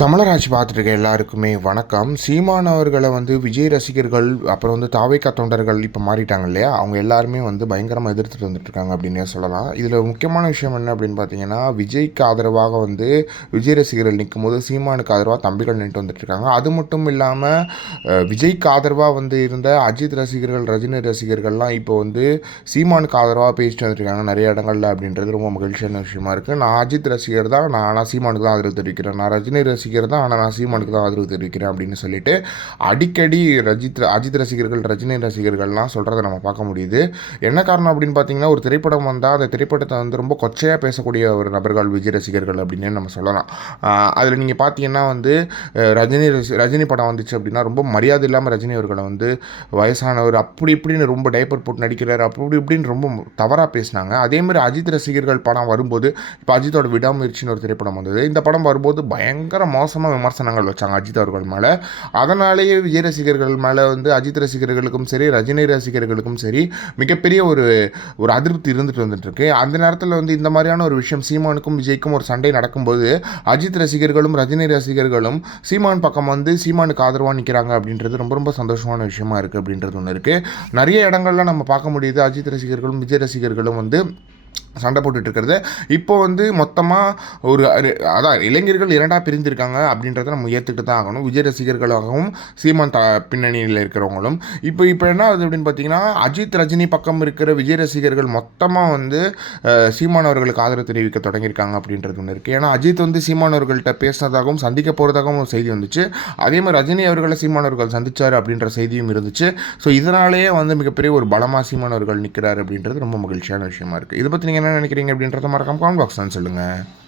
தமிழராட்சி பார்த்துருக்க எல்லாருக்குமே வணக்கம். சீமான் அவர்களை வந்து விஜய் ரசிகர்கள் அப்புறம் வந்து தாவைக்கா தொண்டர்கள் இப்போ மாறிட்டாங்க இல்லையா? அவங்க எல்லாருமே வந்து பயங்கரமாக எதிர்த்துட்டு வந்துட்டுருக்காங்க அப்படின்னே சொல்லலாம். இதில் முக்கியமான விஷயம் என்ன அப்படின்னு பார்த்தீங்கன்னா விஜய்க்கு ஆதரவாக வந்து விஜய் ரசிகர்கள் நிற்கும் போது சீமானுக்கு ஆதரவாக தம்பிகள் நின்று வந்துட்டுருக்காங்க. அது மட்டும் இல்லாமல் விஜய்க்கு ஆதரவாக வந்து இருந்த அஜித் ரசிகர்கள் ரஜினி ரசிகர்கள்லாம் இப்போ வந்து சீமானுக்கு ஆதரவாக பேசிட்டு வந்துருக்காங்க நிறைய இடங்கள்ல அப்படின்றது ரொம்ப மகிழ்ச்சியான விஷயமா இருக்குது நான் அஜித் ரசிகர் தான் நான் ஆனால் சீமானுக்கு தான் ஆதரவு தெரிவிக்கிறேன். நான் ரஜினி ரசிகர் தான் ஆனால் நான் சீமானுக்கு தான் ஆதரவு தெரிவிக்கிறேன் அப்படின்னு சொல்லிட்டு அடிக்கடி ரஜித் அஜித் ரசிகர்கள் ரஜினி ரசிகர்கள்லாம் சொல்கிறத நம்ம பார்க்க முடியுது. என்ன காரணம் அப்படின்னு பார்த்தீங்கன்னா ஒரு திரைப்படம் வந்தால் அந்த திரைப்படத்தை வந்து ரொம்ப கொச்சையாக பேசக்கூடிய ஒரு நபர்கள் விஜய் ரசிகர்கள் அப்படின்னு நம்ம சொல்லலாம். அதில் நீங்கள் பார்த்தீங்கன்னா வந்து ரஜினி ரசி ரஜினி படம் வந்துச்சு அப்படின்னா ரொம்ப மரியாதை இல்லாமல் ரஜினி அவர்களை வந்து வயசானவர் அப்படி இப்படின்னு ரொம்ப டைப்பர் போட்டு நடிக்கிறார் அப்படி இப்படின்னு ரொம்ப தவறாக பேசினாங்க. அதேமாதிரி அஜித் ரசிகர்கள் படம் வரும்போது இப்போ அஜித்தோட விடாமுயற்சின்னு ஒரு திரைப்படம் வந்தது. இந்த படம் வரும்போது பயங்கர மோசமாக விமர்சனங்கள் வச்சாங்க அஜித் அவர்கள் மேலே. அதனாலேயே விஜய் ரசிகர்கள் மேலே வந்து அஜித் ரசிகர்களுக்கும் சரி ரஜினி ரசிகர்களுக்கும் சரி மிகப்பெரிய ஒரு ஒரு அதிருப்தி இருந்துட்டு வந்துட்டுருக்கு. அந்த நேரத்தில் வந்து இந்த மாதிரியான ஒரு விஷயம் சீமானுக்கும் விஜய்க்கும் ஒரு சண்டை நடக்கும்போது அஜித் ரசிகர்களும் ரஜினி ரசிகர்களும் சீமான் பக்கம் வந்து சீமானுக்கு ஆதரவாக நிற்கிறாங்க அப்படின்றது ரொம்ப ரொம்ப சந்தோஷமான விஷயமா இருக்குது அப்படின்றது ஒன்று இருக்குது நிறைய இடங்கள்லாம் நம்ம பார்க்க முடியுது அஜித் ரசிகர்களும் விஜய் ரசிகர்களும் வந்து சண்டை போட்டுட்டு இருக்கிறது இப்போ வந்து மொத்தமாக ஒரு அரு- அதான் இளைஞர்கள் இரண்டாக பிரிந்திருக்காங்க அப்படின்றத நம்ம ஏற்றுக்கிட்டு தான் ஆகணும். விஜய் ரசிகர்களாகவும் சீமான் த பின்னணியில் இருக்கிறவங்களும். இப்போ இப்போ என்ன ஆகுது அப்படின்னு பார்த்தீங்கன்னா அஜித் ரஜினி பக்கம் இருக்கிற விஜய் ரசிகர்கள் மொத்தமாக வந்து சீமான் அவர்களுக்கு ஆதரவு தெரிவிக்க தொடங்கியிருக்காங்க அப்படின்றது ஒன்று இருக்குது ஏன்னா அஜித் வந்து சீமான் அவர்கள்ட்ட பேசினதாகவும் சந்திக்க போகிறதாகவும் ஒரு செய்தி வந்துச்சு. அதே மாதிரி ரஜினி அவர்களை சீமான் அவர்கள் சந்தித்தார் அப்படின்ற செய்தியும் இருந்துச்சு. ஸோ இதனாலேயே வந்து மிகப்பெரிய ஒரு பலமாக சீமான் அவர்கள் நிற்கிறார் அப்படின்றது ரொம்ப மகிழ்ச்சியான விஷயமா இருக்குது இதை பற்றி நீங்கள் என்ன நினைக்கிறீங்க அப்படின்றத மறக்காம காமெண்ட் பாக்ஸ் சொல்லுங்கள்